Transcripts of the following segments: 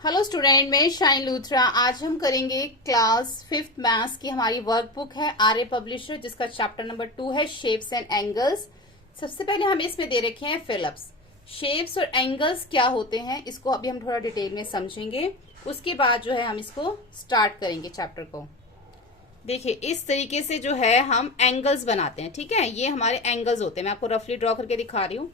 Hello student, मैं shine Luthra. आज हम करेंगे क्लास 5th मैथ्स की हमारी वर्कबुक है आर्य पब्लिशर, जिसका चैप्टर नंबर 2 है शेप्स एंड एंगल्स। सबसे पहले हमें इसमें दे रखे हैं फिलिप्स। शेप्स और एंगल्स क्या होते हैं इसको अभी हम थोड़ा डिटेल में समझेंगे। उसके बाद जो है हम इसको स्टार्ट करेंगे चैप्टर को। देखिए इस तरीके से जो है हम एंगल्स बनाते हैं। ठीक है, ये हमारे एंगल्स होते हैं। मैं आपको रफली ड्रॉ करके दिखा रही हूँ।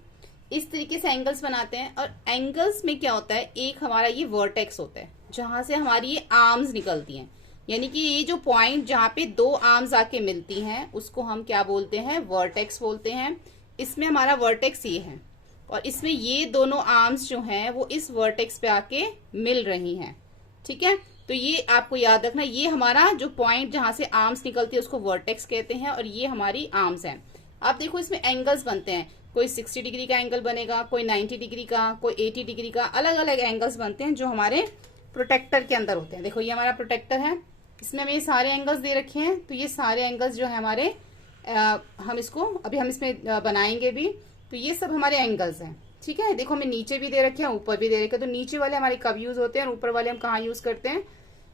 इस तरीके से एंगल्स बनाते हैं। और एंगल्स में क्या होता है, एक हमारा ये वर्टेक्स होता है जहां से हमारी ये आर्म्स निकलती हैं, यानी कि ये जो पॉइंट जहां पे दो आर्म्स आके मिलती हैं उसको हम क्या बोलते हैं, वर्टेक्स बोलते हैं। इसमें हमारा वर्टेक्स ये है और इसमें ये दोनों आर्म्स जो हैं वो इस वर्टेक्स पे आके मिल रही हैं। ठीक है, तो ये आपको याद रखना, ये हमारा जो पॉइंट जहां से आर्म्स निकलती है उसको वर्टेक्स कहते हैं और ये हमारी आर्म्स हैं। आप देखो इसमें एंगल्स बनते हैं, कोई 60 डिग्री का एंगल बनेगा, कोई 90 डिग्री का, कोई 80 डिग्री का, अलग अलग एंगल्स बनते हैं जो हमारे प्रोटेक्टर के अंदर होते हैं। देखो ये हमारा प्रोटेक्टर है, इसमें हमें सारे एंगल्स दे रखे हैं। तो ये सारे एंगल्स जो है हमारे हम इसको अभी हम इसमें बनाएंगे भी। तो ये सब हमारे एंगल्स हैं। ठीक है, देखो हमें नीचे भी दे रखे हैं, ऊपर भी दे रखे हैं। तो नीचे वाले हमारे कब यूज होते हैं और ऊपर वाले हम कहाँ यूज करते हैं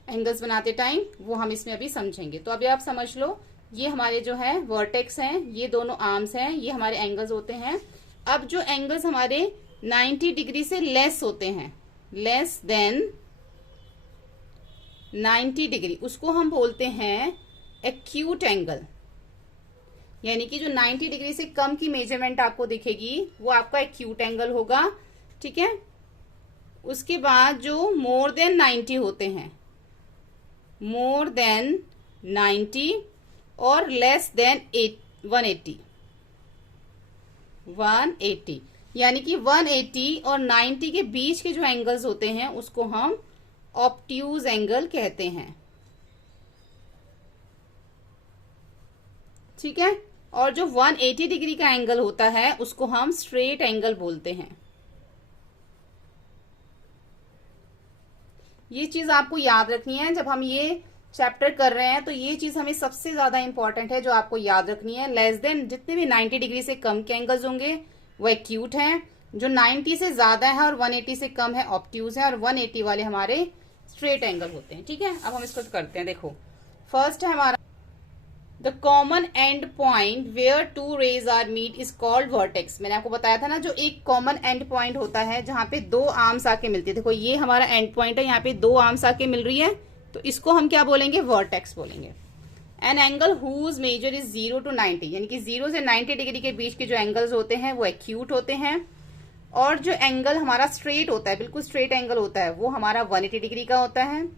एंगल्स बनाते टाइम, वो हम इसमें अभी समझेंगे। तो अभी आप समझ लो, ये हमारे जो है वर्टेक्स हैं, ये दोनों आर्म्स हैं, ये हमारे एंगल्स होते हैं। अब जो एंगल्स हमारे 90 डिग्री से लेस होते हैं, लेस देन 90 डिग्री, उसको हम बोलते हैं एक्यूट एंगल। यानी कि जो 90 डिग्री से कम की मेजरमेंट आपको दिखेगी वो आपका एक्यूट एंगल होगा। ठीक है, उसके बाद जो मोर देन 90 होते हैं, मोर देन 90 और लेस देन 180, यानी कि 180 और 90 के बीच के जो एंगल्स होते हैं उसको हम ऑब्ट्यूज एंगल कहते हैं। ठीक है, और जो 180 डिग्री का एंगल होता है उसको हम स्ट्रेट एंगल बोलते हैं। ये चीज आपको याद रखनी है जब हम ये चैप्टर कर रहे हैं, तो ये चीज हमें सबसे ज्यादा इंपॉर्टेंट है जो आपको याद रखनी है। लेस देन जितने भी 90 डिग्री से कम के एंगल्स होंगे वो एक्यूट हैं, जो 90 से ज्यादा है और 180 से कम है ऑब्ट्यूज है, और 180 वाले हमारे स्ट्रेट एंगल होते हैं। ठीक है, अब हम इसको करते हैं। देखो फर्स्ट है हमारा the common end point where two rays are meet is called vertex. मैंने आपको बताया था ना, जो एक कॉमन एंड पॉइंट होता है जहां पे दो आर्म्स आके मिलती है। देखो ये हमारा एंड पॉइंट है, यहाँ पे दो आर्म्स आके मिल रही है, तो इसको हम क्या बोलेंगे, वर्टेक्स बोलेंगे। An angle whose measure is 0 to 90, यानी कि 0 से 90 डिग्री के बीच के जो एंगल्स होते हैं वो एक्यूट होते हैं। और जो एंगल हमारा स्ट्रेट होता है, बिल्कुल स्ट्रेट एंगल होता है, वो हमारा 180 डिग्री का होता है।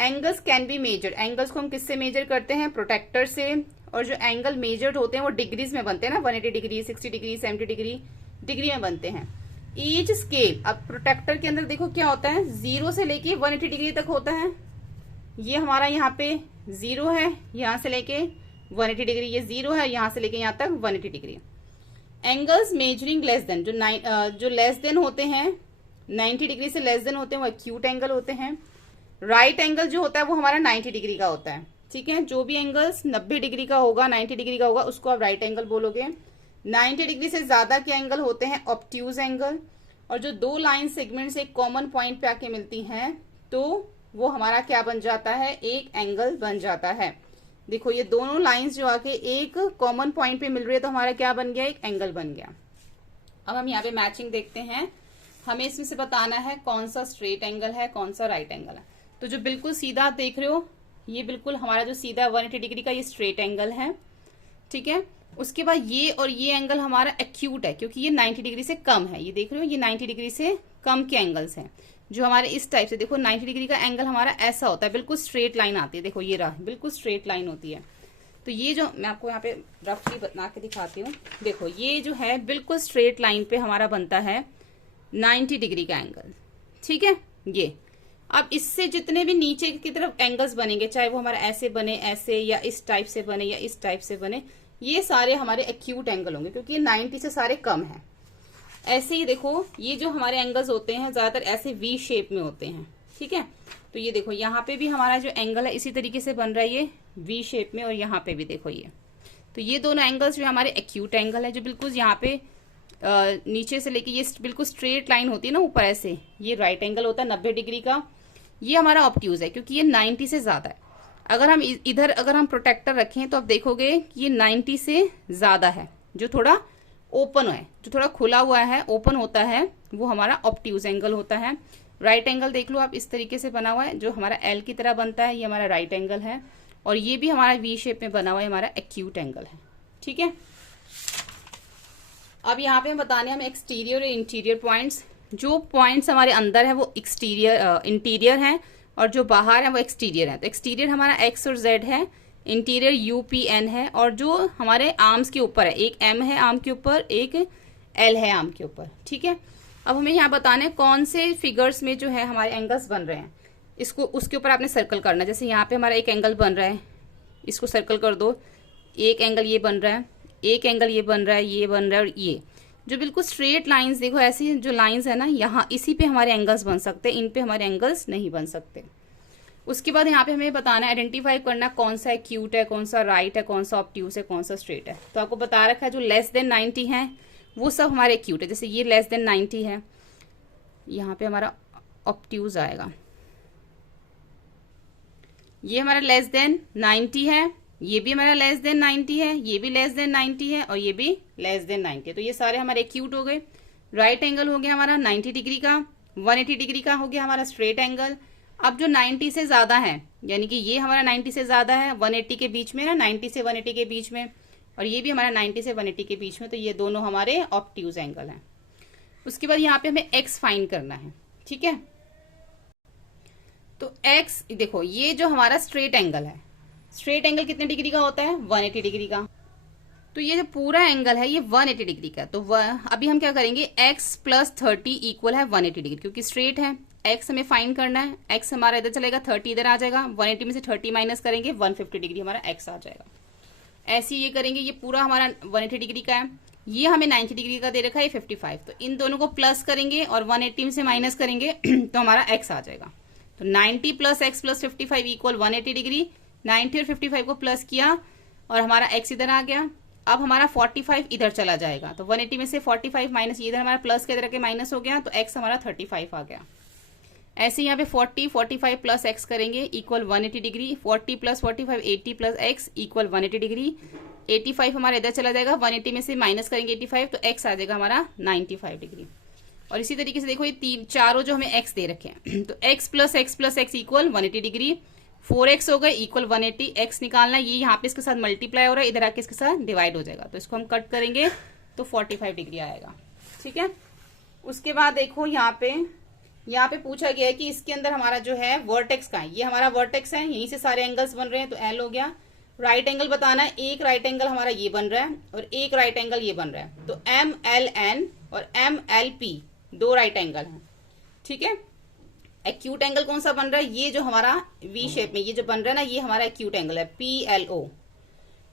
Angles can be measure, angles को हम किससे मेजर करते हैं, प्रोटेक्टर से। और जो एंगल मेजर्ड होते हैं वो डिग्रीज में बनते हैं ना, 180 डिग्री, 60 डिग्री, 70 डिग्री, डिग्री में बनते हैं। ईच स्केल, अब प्रोटेक्टर के अंदर देखो क्या होता है, 0 से लेके 180 डिग्री तक होता है। ये हमारा यहाँ पे 0 है, यहाँ से लेके 180 डिग्री, ये 0 है, यहाँ से लेके यहाँ तक 180 degree. Angles measuring less than, जो लेस देन होते हैं, 90 डिग्री से लेस देन होते हैं, वो एक्यूट एंगल होते हैं। राइट एंगल जो होता है वो हमारा 90 डिग्री का होता है। ठीक है, जो भी एंगल्स 90 डिग्री का होगा, 90 डिग्री का होगा, उसको आप राइट एंगल बोलोगे। 90 डिग्री से ज्यादा के एंगल होते हैं ऑब्ट्यूज एंगल। और जो दो लाइन सेगमेंट से एक कॉमन पॉइंट पे आके मिलती हैं तो वो हमारा क्या बन जाता है, एक एंगल बन जाता है। देखो ये दोनों लाइंस जो आके एक कॉमन पॉइंट पे मिल रही है तो हमारा क्या बन गया, एक एंगल बन गया। अब हम यहाँ पे मैचिंग देखते हैं। हमें इसमें से बताना है कौन सा स्ट्रेट एंगल है, कौन सा राइट एंगल है। तो जो बिल्कुल सीधा आप देख रहे हो, ये बिल्कुल हमारा जो सीधा 180 डिग्री का ये स्ट्रेट एंगल है। ठीक है, उसके बाद ये और ये एंगल हमारा एक्यूट है क्योंकि ये 90 डिग्री से कम है। ये देख रहे हो, ये 90 डिग्री से कम के एंगल्स हैं जो हमारे इस टाइप से। देखो 90 डिग्री का एंगल हमारा ऐसा होता है, बिल्कुल स्ट्रेट लाइन आती है। देखो ये रहा, बिल्कुल स्ट्रेट लाइन होती है। तो ये जो मैं आपको यहाँ पे रफली बना के दिखाती हूँ, देखो ये जो है बिल्कुल स्ट्रेट लाइन पे हमारा बनता है 90 डिग्री का एंगल। ठीक है, ये अब इससे जितने भी नीचे की तरफ एंगल्स बनेंगे, चाहे वो हमारा ऐसे बने, ऐसे, या इस टाइप से बने, या इस टाइप से बने, ये सारे हमारे एक्यूट एंगल होंगे क्योंकि ये 90 से सारे कम हैं। ऐसे ही देखो ये जो हमारे एंगल्स होते हैं ज्यादातर ऐसे वी शेप में होते हैं। ठीक है, तो ये देखो यहाँ पे भी हमारा जो एंगल है इसी तरीके से बन रहा है, ये वी शेप में, और यहाँ पे भी देखो ये। तो ये दोनों एंगल्स जो हमारे एक्यूट एंगल है, जो बिल्कुल यहाँ पे नीचे से लेके ये बिल्कुल स्ट्रेट लाइन होती है ना ऊपर ऐसे, ये राइट एंगल होता है 90 डिग्री का। ये हमारा ऑब्ट्यूज है क्योंकि ये 90 से ज्यादा है। अगर हम इधर अगर हम प्रोटेक्टर रखें तो आप देखोगे कि ये 90 से ज्यादा है। जो थोड़ा ओपन है, जो थोड़ा खुला हुआ है, ओपन होता है, वो हमारा ऑब्ट्यूज एंगल होता है। राइट एंगल देख लो आप, इस तरीके से बना हुआ है, जो हमारा एल की तरह बनता है, ये हमारा राइट एंगल है। और ये भी हमारा वी शेप में बना हुआ है, हमारा एक्यूट एंगल है। ठीक है, अब यहाँ पे हम बताने हैं हमें एक्सटीरियर और इंटीरियर पॉइंट्स। जो पॉइंट्स हमारे अंदर है वो एक्सटीरियर इंटीरियर हैं, और जो बाहर है वो एक्सटीरियर है। तो एक्सटीरियर हमारा एक्स और जेड है, इंटीरियर यूपीएन है, और जो हमारे आर्म्स के ऊपर है, एक एम है आर्म के ऊपर, एक एल है आर्म के ऊपर। ठीक है, अब हमें यहाँ बताना है कौन से फिगर्स में जो है हमारे एंगल्स बन रहे हैं, इसको उसके ऊपर आपने सर्कल करना है। जैसे यहाँ पे हमारा एक एंगल बन रहा है, इसको सर्कल कर दो। एक एंगल ये बन रहा है, एक एंगल ये बन रहा है, ये बन रहा है, और ये जो बिल्कुल स्ट्रेट लाइंस देखो, ऐसी जो लाइंस है ना, यहाँ इसी पे हमारे एंगल्स बन सकते हैं, इन पे हमारे एंगल्स नहीं बन सकते। उसके बाद यहाँ पे हमें बताना है, आइडेंटिफाई करना कौन सा एक्यूट है, कौन सा राइट है, कौन सा ऑब्ट्यूज है, कौन सा स्ट्रेट है। तो आपको बता रखा है जो लेस देन 90 है वो सब हमारे एक्यूट है। जैसे ये लेस देन 90 है, यहाँ पे हमारा ऑब्ट्यूज आएगा। ये हमारा लेस देन 90 है, ये भी हमारा लेस देन 90 है, ये भी लेस देन 90 है, और ये भी लेस देन 90 है। तो ये सारे हमारे एक्यूट हो गए। राइट एंगल हो गया हमारा 90 डिग्री का, 180 डिग्री का हो गया हमारा स्ट्रेट एंगल। अब जो 90 से ज्यादा है, यानी कि ये हमारा 90 से ज्यादा है, 180 के बीच में ना, 90 से 180 के बीच में, और ये भी हमारा 90 से 180 के बीच में, तो ये दोनों हमारे ऑब्ट्यूज एंगल हैं। उसके बाद यहाँ पे हमें एक्स फाइंड करना है। ठीक है, तो एक्स देखो, ये जो हमारा स्ट्रेट एंगल है, स्ट्रेट एंगल कितने डिग्री का होता है, 180 डिग्री का। तो ये जो पूरा एंगल है ये 180 डिग्री का। तो अभी हम क्या करेंगे, x + 30 इक्वल है 180 डिग्री, क्योंकि स्ट्रेट है। x हमें फाइंड करना है, x हमारा इधर चलेगा, 30 इधर आ जाएगा, 180 में से 30 माइनस करेंगे, 150 डिग्री हमारा x आ जाएगा। ऐसे ये करेंगे, ये पूरा हमारा 180 डिग्री का है, ये हमें 90 डिग्री का दे रखा है 55। तो इन दोनों को प्लस करेंगे और 180 में से माइनस करेंगे तो हमारा x आ जाएगा। तो 90 + x + 55 इक्वल 180 डिग्री। 90 और 55 को प्लस किया और हमारा x इधर आ गया। अब हमारा 45 इधर चला जाएगा, तो 180 में से 45 माइनस, ये इधर हमारा प्लस के इधर के माइनस हो गया, तो x हमारा 35 आ गया। ऐसे यहाँ पे 40 45 प्लस x करेंगे equal 180 degree. 40 + 45 80 + x equal 180 degree. 85 हमारा इधर चला जाएगा, 180 में से माइनस करेंगे 85, तो x आ जाएगा हमारा 95 डिग्री। और इसी तरीके से देखो, ये चारों जो हमें x दे रखे हैं, तो x + x + x equal 180 degree. 4x हो गए इक्वल 180। x निकालना, ये यहाँ पे इसके साथ मल्टीप्लाई हो रहा है, इधर आके इसके साथ डिवाइड हो जाएगा, तो इसको हम कट करेंगे तो 45 डिग्री आएगा। ठीक है, उसके बाद देखो यहाँ पे पूछा गया है कि इसके अंदर हमारा जो है वर्टेक्स का है, ये हमारा वर्टेक्स है, यहीं से सारे एंगल्स बन रहे हैं, तो L हो गया। राइट एंगल बताना है, एक राइट एंगल हमारा ये बन रहा है और एक राइट एंगल ये बन रहा है, तो MLN और MLP 2 राइट एंगल हैं। ठीक है, एक्यूट एंगल कौन सा बन रहा है, ये जो हमारा वी शेप में ये जो बन रहा है ना, ये हमारा एक्यूट एंगल है, PLO।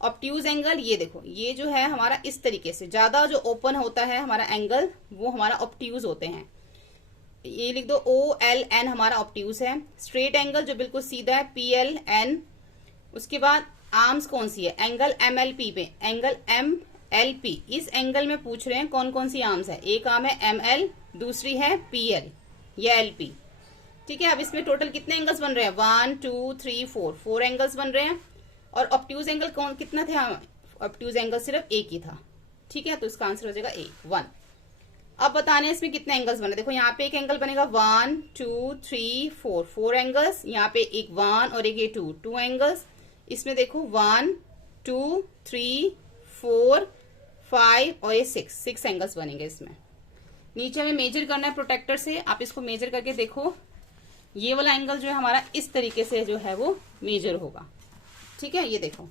ऑब्ट्यूज एंगल ये देखो, ये जो है हमारा इस तरीके से ज्यादा जो ओपन होता है हमारा एंगल, वो हमारा ऑब्ट्यूज होते हैं। ये लिख दो, OLN हमारा ऑब्ट्यूज है। स्ट्रेट एंगल जो बिल्कुल सीधा है, PLN। उसके बाद आर्म्स कौन सी है, एंगल MLP पे, एंगल MLP। इस एंगल में पूछ रहे हैं कौन कौन सी आर्म्स है, एक आर्म है ML, दूसरी है PL या LP। ठीक है, अब इसमें टोटल कितने एंगल्स बन रहे हैं, 1 2 3 4 एंगल्स बन रहे हैं। और ऑब्ट्यूज एंगल कौन कितना था, ऑब्ट्यूज एंगल सिर्फ एक ही था। ठीक है, तो इसका आंसर हो जाएगा 1। अब बताने हैं इसमें कितने एंगल्स बने। देखो यहाँ पे एक एंगल बनेगा 1 2 3 4 एंगल्स। यहाँ पे एक 1 और एक 2 एंगल्स। इसमें देखो 1 2 3 4 5 और ये 6 एंगल्स बनेंगे इसमें। नीचे हमें मेजर करना है प्रोटेक्टर से, आप इसको मेजर करके देखो। ये वाला एंगल जो है हमारा इस तरीके से जो है वो मेजर होगा। ठीक है, ये देखो,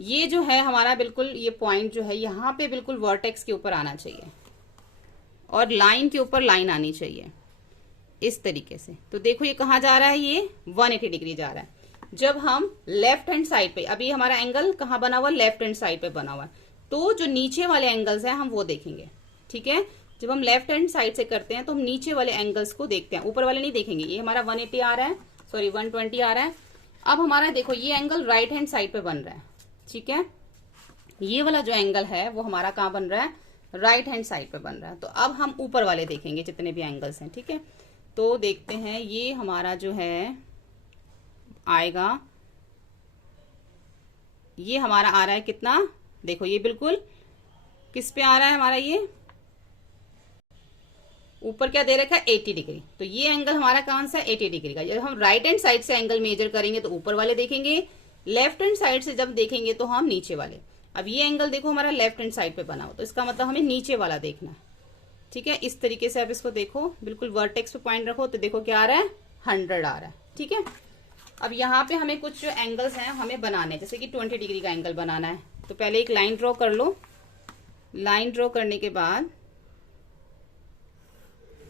ये जो है हमारा बिल्कुल ये पॉइंट जो है यहाँ पे बिल्कुल वर्टेक्स के ऊपर आना चाहिए और लाइन के ऊपर लाइन आनी चाहिए इस तरीके से। तो देखो ये कहाँ जा रहा है, ये 180 डिग्री जा रहा है। जब हम लेफ्ट हैंड साइड पे, अभी हमारा एंगल कहाँ बना हुआ, लेफ्ट हैंड साइड पे बना हुआ है, तो जो नीचे वाले एंगल्स हैं हम वो देखेंगे। ठीक है, जब हम लेफ्ट हैंड साइड से करते हैं तो हम नीचे वाले एंगल्स को देखते हैं, ऊपर वाले नहीं देखेंगे। ये हमारा 180 आ रहा है, सॉरी 120 आ रहा है। अब हमारा देखो ये एंगल राइट हैंड साइड पे बन रहा है। ठीक है, ये वाला जो एंगल है वो हमारा कहाँ बन रहा है, राइट हैंड साइड पे बन रहा है। तो अब हम ऊपर वाले देखेंगे जितने भी एंगल्स हैं, ठीक है। तो देखते हैं, ये हमारा जो है आएगा, ये हमारा आ रहा है कितना, देखो ये बिल्कुल किस पे आ रहा है हमारा, ये ऊपर क्या दे रखा है 80 डिग्री। तो ये एंगल हमारा कौन सा 80 डिग्री का। जब हम राइट हैंड साइड से एंगल मेजर करेंगे तो ऊपर वाले देखेंगे, लेफ्ट हैंड साइड से जब देखेंगे तो हम नीचे वाले। अब ये एंगल देखो हमारा लेफ्ट हैंड साइड पे बना हो, तो इसका मतलब हमें नीचे वाला देखना है, ठीक है। इस तरीके से आप इसको देखो, बिल्कुल वर्टेक्स पे पॉइंट रखो, तो देखो क्या आ रहा है 100 आ रहा है, ठीक है। अब यहाँ पे हमें कुछ एंगल्स हैं हमें बनाने, जैसे कि 20 डिग्री का एंगल बनाना है। तो पहले एक लाइन ड्रॉ कर लो। लाइन ड्रॉ करने के बाद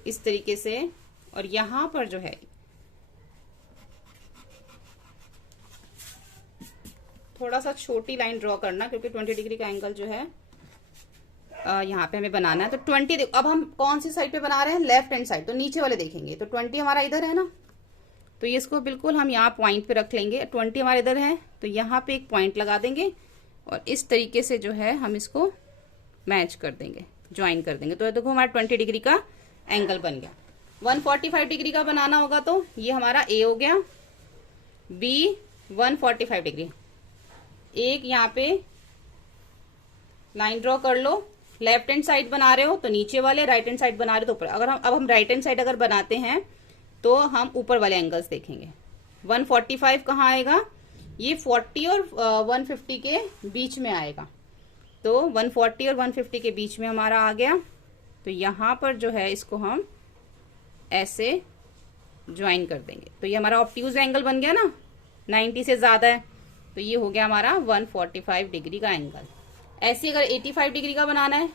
इस तरीके से, और यहां पर जो है थोड़ा सा छोटी लाइन ड्रॉ करना, क्योंकि 20 डिग्री का एंगल जो है यहाँ पे हमें बनाना है। तो 20, अब हम कौन सी साइड पे बना रहे हैं, लेफ्ट हैंड साइड, तो नीचे वाले देखेंगे। तो 20 हमारा इधर है ना, तो ये इसको बिल्कुल हम यहाँ पॉइंट पे रख लेंगे। 20 हमारे इधर है, तो यहाँ पे एक पॉइंट लगा देंगे और इस तरीके से जो है हम इसको मैच कर देंगे, ज्वाइन कर देंगे। तो देखो हमारा 20 डिग्री का एंगल बन गया। 145 डिग्री का बनाना होगा तो ये हमारा ए हो गया, बी 145 डिग्री। एक यहाँ पे लाइन ड्रॉ कर लो। लेफ्ट हैंड साइड बना रहे हो तो नीचे वाले, राइट हैंड साइड बना रहे हो तो ऊपर। अगर हम राइट हैंड साइड अगर बनाते हैं तो हम ऊपर वाले एंगल्स देखेंगे। 145 कहाँ आएगा, ये 40 और 150 के बीच में आएगा। तो 140 और 150 के बीच में हमारा आ गया। तो यहाँ पर जो है इसको हम ऐसे ज्वाइन कर देंगे। तो ये हमारा ऑब्ट्यूज एंगल बन गया ना, 90 से ज्यादा है, तो ये हो गया हमारा 145 डिग्री का एंगल। ऐसे अगर 85 डिग्री का बनाना है,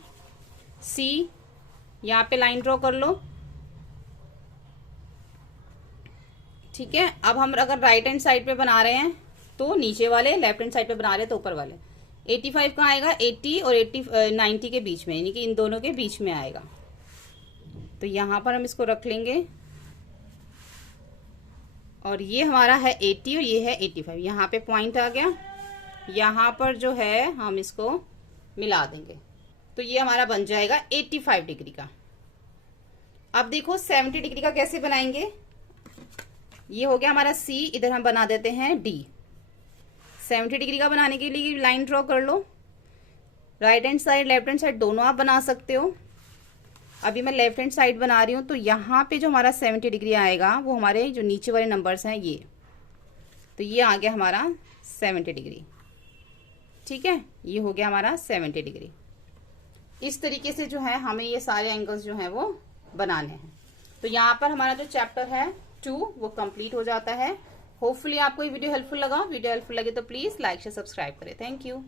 सी यहाँ पे लाइन ड्रॉ कर लो, ठीक है। अब हम अगर राइट हैंड साइड पे बना रहे हैं तो नीचे वाले, लेफ्ट हैंड साइड पे बना रहे हैं तो ऊपर वाले। 85 कहाँ आएगा, 80 और 90 के बीच में, यानी कि इन दोनों के बीच में आएगा। तो यहां पर हम इसको रख लेंगे, और ये हमारा है 80 और ये है 85। यहाँ पे पॉइंट आ गया, यहाँ पर जो है हम इसको मिला देंगे। तो ये हमारा बन जाएगा 85 डिग्री का। अब देखो 70 डिग्री का कैसे बनाएंगे। ये हो गया हमारा सी, इधर हम बना देते हैं डी। 70 डिग्री का बनाने के लिए लाइन ड्रॉ कर लो। Right hand side, left hand side दोनों आप बना सकते हो। अभी मैं लेफ्ट हैंड साइड बना रही हूं, तो यहाँ पे जो हमारा 70 डिग्री आएगा वो हमारे जो नीचे वाले नंबर्स हैं ये, तो ये आ गया हमारा 70 डिग्री, ठीक है। ये हो गया हमारा 70 डिग्री। इस तरीके से जो है हमें ये सारे एंगल्स जो हैं वो बनाने हैं। तो यहाँ पर हमारा जो चैप्टर है 2 वो कंप्लीट हो जाता है। होपफुली आपको ये वीडियो हेल्पफुल लगा। वीडियो हेल्पफुल लगे तो प्लीज लाइक शेयर सब्सक्राइब करें। Thank you.